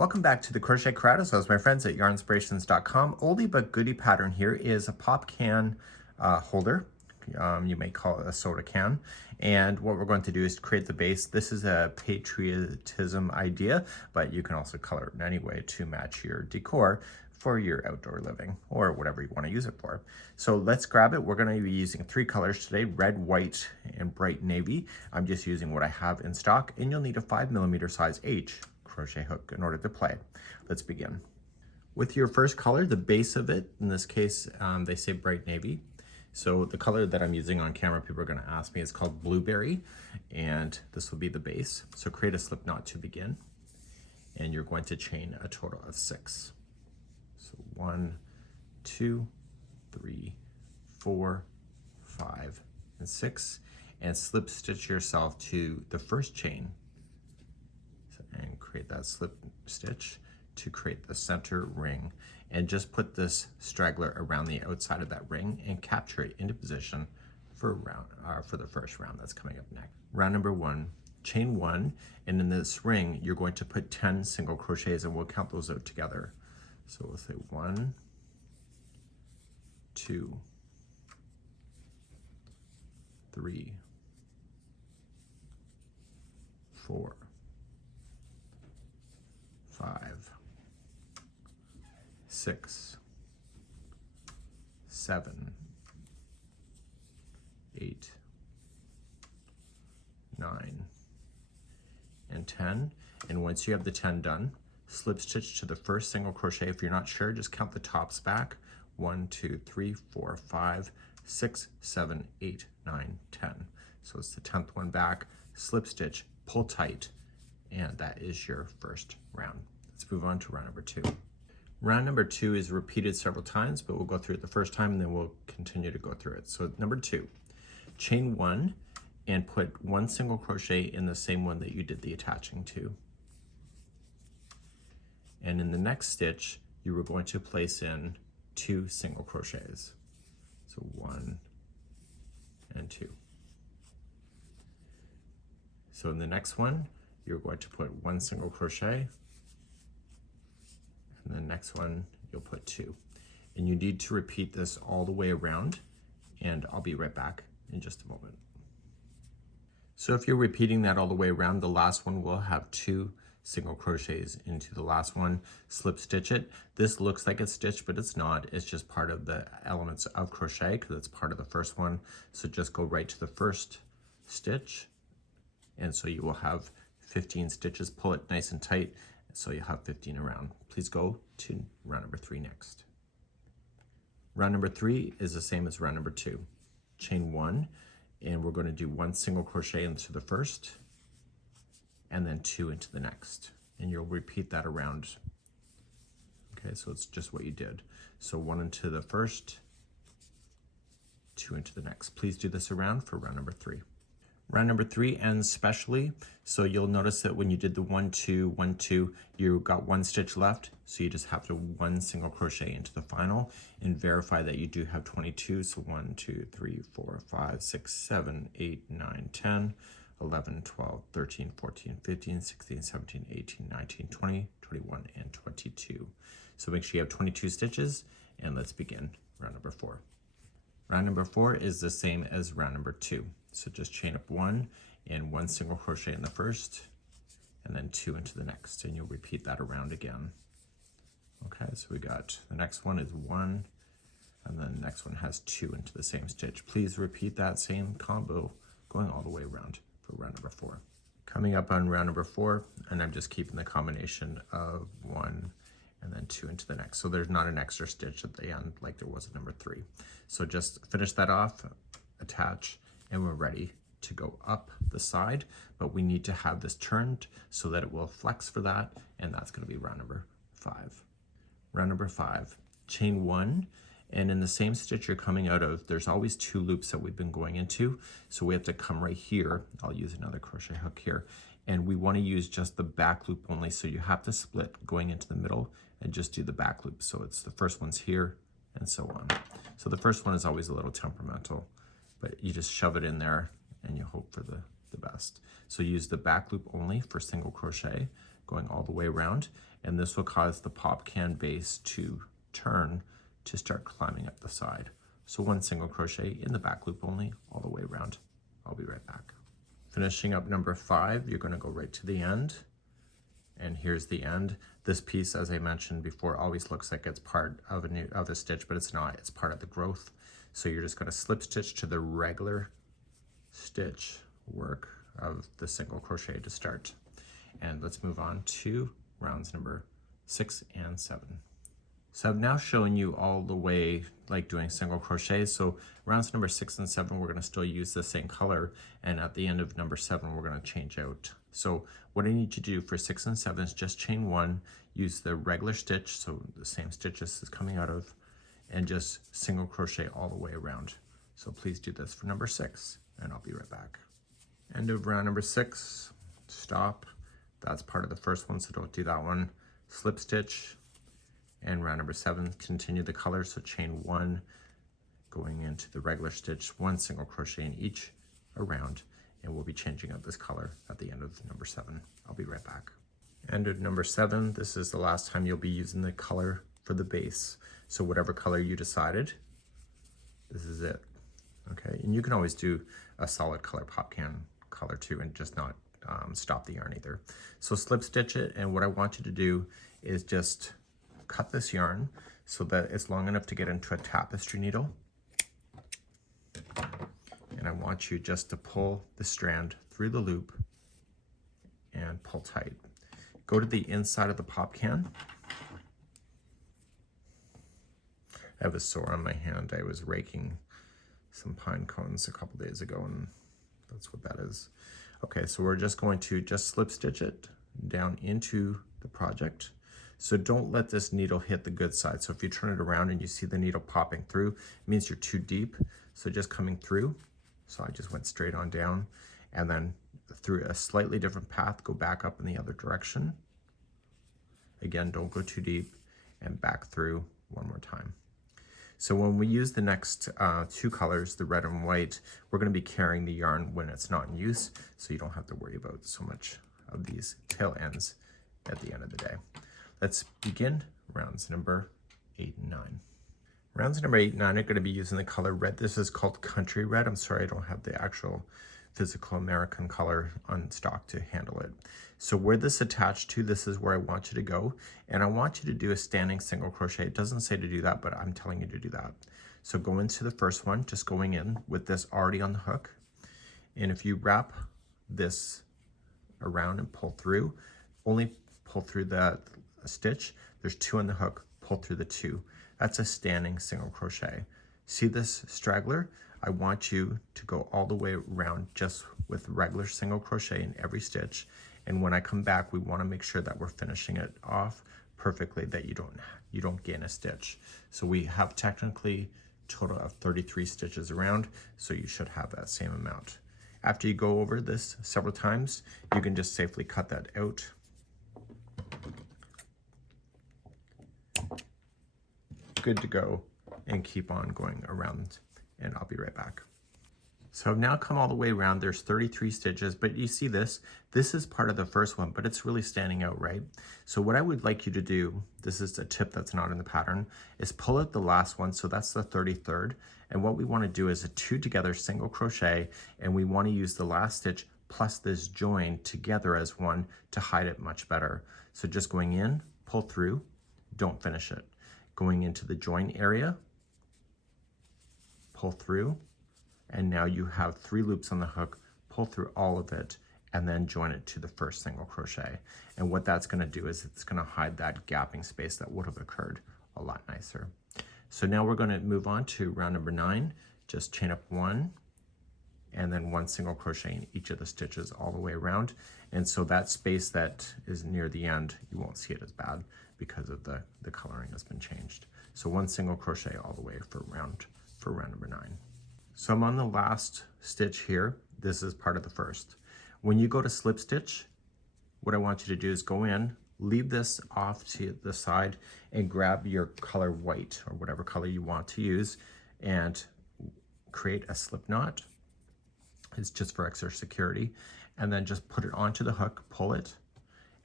Welcome back to the Crochet Corrado. So as my friends at yarnspirations.com, oldie but goodie pattern here is a pop can holder. You may call it a soda can. And what we're going to do is create the base. This is a patriotism idea, but you can also color it in any way to match your decor for your outdoor living or whatever you want to use it for. So let's grab it. We're going to be using 3 colors today: red, white, and bright navy. I'm just using what I have in stock, and you'll need a 5mm size H crochet hook in order to play. Let's begin. With your first color, the base of it, in this case, they say bright navy. So the color that I'm using on camera, people are going to ask me, is called blueberry, and this will be the base. So create a slip knot to begin, and you're going to chain a total of 6. So 1, 2, 3, 4, 5, and 6, and slip stitch yourself to the first chain and create that slip stitch to create the center ring, and just put this straggler around the outside of that ring and capture it into position for the first round that's coming up next. Round number 1, chain 1, and in this ring you're going to put 10 single crochets, and we'll count those out together. So we'll say 1, 2, 3, 4, 5, 6, 7, 8, 9, and 10. And once you have the 10 done, slip stitch to the first single crochet. If you're not sure, just count the tops back. 1, 2, 3, 4, 5, 6, 7, 8, 9, 10. So it's the 10th one back, slip stitch, pull tight, and that is your first round. Let's move on to round number 2. Round number 2 is repeated several times, but we'll go through it the first time and then we'll continue to go through it. So number 2, chain 1 and put 1 single crochet in the same one that you did the attaching to. And in the next stitch, you were going to place in 2 single crochets. So 1 and 2. So in the next one, you're going to put 1 single crochet, and the next one you'll put 2. And you need to repeat this all the way around, and I'll be right back in just a moment. So if you're repeating that all the way around, the last one will have 2 single crochets into the last one, slip stitch it. This looks like it's stitched, but it's not. It's just part of the elements of crochet because it's part of the first one. So just go right to the first stitch, and so you will have 15 stitches. Pull it nice and tight, so you'll have 15 around. Please go to round number 3 next. Round number 3 is the same as round number 2. Chain 1, and we're going to do 1 single crochet into the first, and then 2 into the next, and you'll repeat that around. Okay, so it's just what you did. So 1 into the first, 2 into the next. Please do this around for round number 3. Round number 3 ends specially, so you'll notice that when you did the 1, 2, 1, 2, you got 1 stitch left, so you just have to 1 single crochet into the final and verify that you do have 22. So 1, 2, 3, 4, 5, 6, 7, 8, 9, 10, 11, 12, 13, 14, 15, 16, 17, 18, 19, 20, 21, and 22. So make sure you have 22 stitches, and let's begin round number 4. Round number 4 is the same as round number 2. So just chain up 1 and 1 single crochet in the first, and then 2 into the next, and you'll repeat that around again. Okay, so we got the next one is 1, and then the next one has 2 into the same stitch. Please repeat that same combo going all the way around for round number 4. Coming up on round number 4, and I'm just keeping the combination of 1 and then 2 into the next. So there's not an extra stitch at the end like there was at number 3. So just finish that off, attach, and we're ready to go up the side, but we need to have this turned so that it will flex for that, and that's going to be round number 5. Round number 5, chain 1, and in the same stitch you're coming out of, there's always 2 loops that we've been going into, so we have to come right here. I'll use another crochet hook here, and we want to use just the back loop only, so you have to split going into the middle and just do the back loop. So it's the first one's here and so on. So the first one is always a little temperamental, but you just shove it in there and you hope for the best. So use the back loop only for single crochet, going all the way around, and this will cause the pop can base to turn to start climbing up the side. So one single crochet in the back loop only, all the way around. I'll be right back. Finishing up number 5, you're going to go right to the end, and here's the end. This piece, as I mentioned before, always looks like it's part of a stitch, but it's not. It's part of the growth. So you're just going to slip stitch to the regular stitch work of the single crochet to start. And let's move on to rounds number 6 and 7. So I've now shown you all the way like doing single crochets. So rounds number 6 and 7, we're going to still use the same color, and at the end of number 7 we're going to change out. So what I need you to do for 6 and 7 is just chain 1, use the regular stitch, so the same stitch this is coming out of, and just single crochet all the way around. So please do this for number 6, and I'll be right back. End of round number 6, stop. That's part of the first one, so don't do that one. Slip stitch, and round number 7, continue the color, so chain 1, going into the regular stitch, 1 single crochet in each around, and we'll be changing out this color at the end of number 7. I'll be right back. End of number 7, this is the last time you'll be using the color for the base. So whatever color you decided, this is it. Okay, and you can always do a solid color pop can color too, and just not stop the yarn either. So slip stitch it, and what I want you to do is just cut this yarn so that it's long enough to get into a tapestry needle. And I want you just to pull the strand through the loop and pull tight. Go to the inside of the pop can. I have a sore on my hand. I was raking some pine cones a couple days ago, and that's what that is. Okay, so we're just going to just slip stitch it down into the project. So don't let this needle hit the good side. So if you turn it around and you see the needle popping through, it means you're too deep. So just coming through. So I just went straight on down, and then through a slightly different path, go back up in the other direction. Again, don't go too deep, and back through one more time. So when we use the next 2 colors, the red and white, we're going to be carrying the yarn when it's not in use, so you don't have to worry about so much of these tail ends at the end of the day. Let's begin rounds number 8 and 9. Rounds number 8 and 9 are going to be using the color red. This is called country red. I'm sorry I don't have the actual physical American color on stock to handle it. So where this attached to, this is where I want you to go, and I want you to do a standing single crochet. It doesn't say to do that, but I'm telling you to do that. So go into the first one, just going in with this already on the hook, and if you wrap this around and pull through, only pull through that stitch. There's 2 on the hook, pull through the 2. That's a standing single crochet. See this straggler? I want you to go all the way around just with regular single crochet in every stitch. And when I come back, we want to make sure that we're finishing it off perfectly, that you don't gain a stitch. So we have technically a total of 33 stitches around, so you should have that same amount. After you go over this several times, you can just safely cut that out. Good to go, and keep on going around, and I'll be right back. So I've now come all the way around. There's 33 stitches, but you see this is part of the first one, but it's really standing out, right? So what I would like you to do, this is a tip that's not in the pattern, is pull out the last one. So that's the 33rd. And what we want to do is a 2 together single crochet, and we want to use the last stitch plus this join together as one to hide it much better. So just going in, pull through, don't finish it. Going into the join area, pull through, and now you have 3 loops on the hook, pull through all of it, and then join it to the first single crochet. And what that's going to do is it's going to hide that gapping space that would have occurred a lot nicer. So now we're going to move on to round number 9. Just chain up 1, and then 1 single crochet in each of the stitches all the way around. And so that space that is near the end, you won't see it as bad because of the coloring has been changed. So 1 single crochet all the way for round number 9. So I'm on the last stitch here. This is part of the first. When you go to slip stitch, what I want you to do is go in, leave this off to the side, and grab your color white or whatever color you want to use, and create a slip knot. It's just for extra security. And then just put it onto the hook, pull it,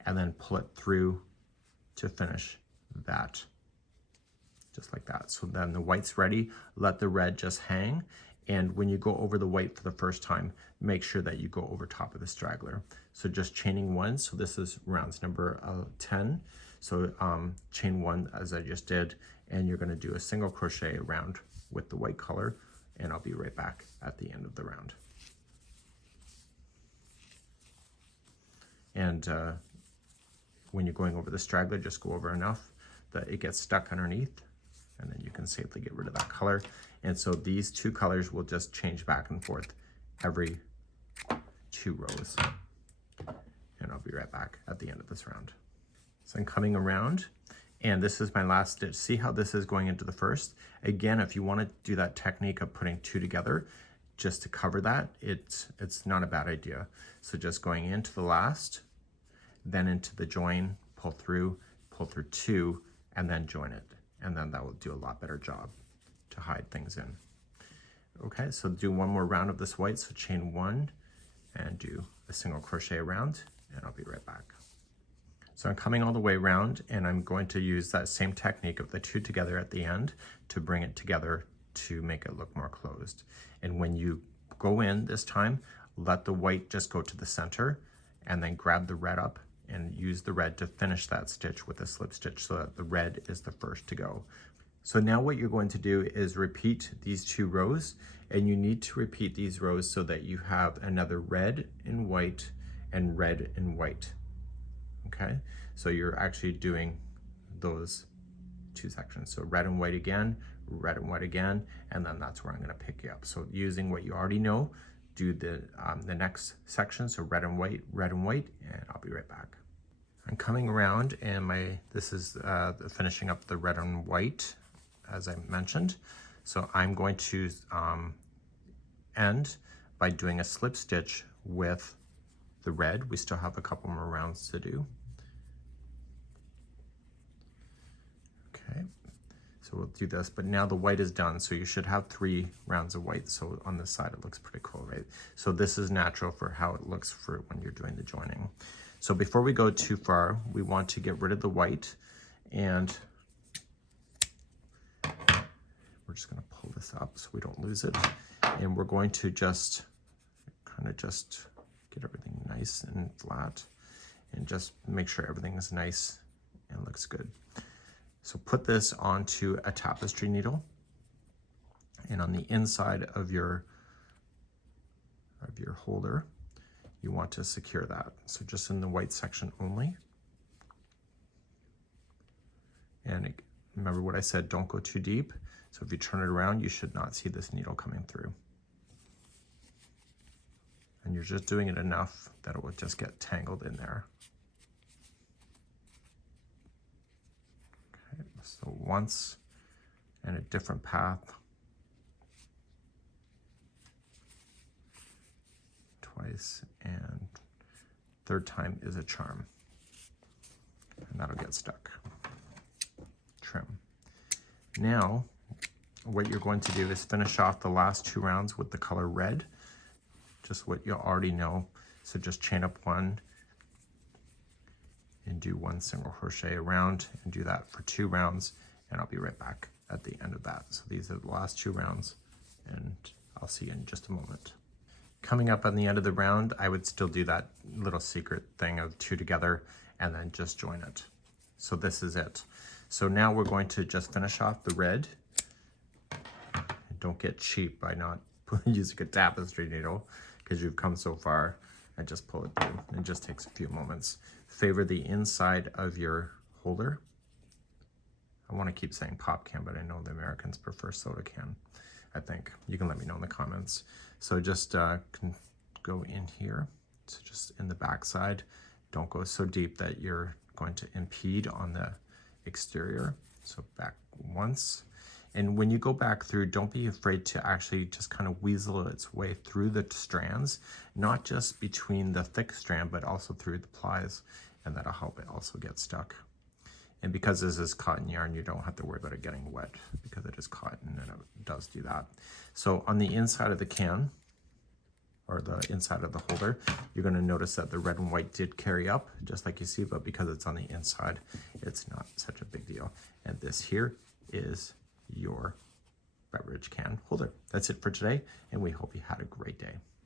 and then pull it through to finish that, just like that. So then the white's ready, let the red just hang, and when you go over the white for the first time, make sure that you go over top of the straggler. So just chaining one, so this is rounds number 10. So chain one as I just did, and you're gonna do a single crochet around with the white color, and I'll be right back at the end of the round. And when you're going over the straggler, just go over enough that it gets stuck underneath, and then you can safely get rid of that color. And so these two colors will just change back and forth every 2 rows. And I'll be right back at the end of this round. So I'm coming around, and this is my last stitch. See how this is going into the first? Again, if you want to do that technique of putting 2 together, just to cover that, it's not a bad idea. So just going into the last, then into the join, pull through 2, and then join it. And then that will do a lot better job to hide things in. Okay, so do one more round of this white. So chain 1 and do a single crochet around, and I'll be right back. So I'm coming all the way around, and I'm going to use that same technique of the 2 together at the end to bring it together to make it look more closed. And when you go in this time, let the white just go to the center, and then grab the red up and use the red to finish that stitch with a slip stitch so that the red is the first to go. So now what you're going to do is repeat these 2 rows, and you need to repeat these rows so that you have another red and white and red and white. Okay, so you're actually doing those 2 sections. So red and white again, red and white again, and then that's where I'm going to pick you up. So using what you already know, do the next section. So red and white, and I'll be right back. I'm coming around, and this is finishing up the red and white, as I mentioned. So I'm going to end by doing a slip stitch with the red. We still have a couple more rounds to do. Okay, so we'll do this, but now the white is done, so you should have 3 rounds of white. So on this side it looks pretty cool, right? So this is natural for how it looks for when you're doing the joining. So before we go too far, we want to get rid of the white, and we're just going to pull this up so we don't lose it, and we're going to just kind of just get everything nice and flat, and just make sure everything is nice and looks good. So put this onto a tapestry needle, and on the inside of your holder, you want to secure that. So just in the white section only. And remember what I said, don't go too deep. So if you turn it around, you should not see this needle coming through. And you're just doing it enough that it will just get tangled in there. Okay, so once in a different path, twice, and third time is a charm. And that'll get stuck. Trim. Now, what you're going to do is finish off the last 2 rounds with the color red, just what you already know. So just chain up 1 and do 1 single crochet around, and do that for 2 rounds, and I'll be right back at the end of that. So these are the last 2 rounds, and I'll see you in just a moment. Coming up on the end of the round, I would still do that little secret thing of 2 together and then just join it. So this is it. So now we're going to just finish off the red. Don't get cheap by not using a tapestry needle, because you've come so far, and just pull it through. It just takes a few moments. Favor the inside of your holder. I want to keep saying pop can, but I know the Americans prefer soda can, I think. You can let me know in the comments. So just go in here. So just in the back side. Don't go so deep that you're going to impede on the exterior. So back once. And when you go back through, don't be afraid to actually just kind of weasel its way through the strands, not just between the thick strand, but also through the plies, and that'll help it also get stuck. And because this is cotton yarn, you don't have to worry about it getting wet, because it is cotton and it does do that. So on the inside of the can, or the inside of the holder, you're going to notice that the red and white did carry up, just like you see, but because it's on the inside, it's not such a big deal. And this here is your beverage can holder. That's it for today, and we hope you had a great day.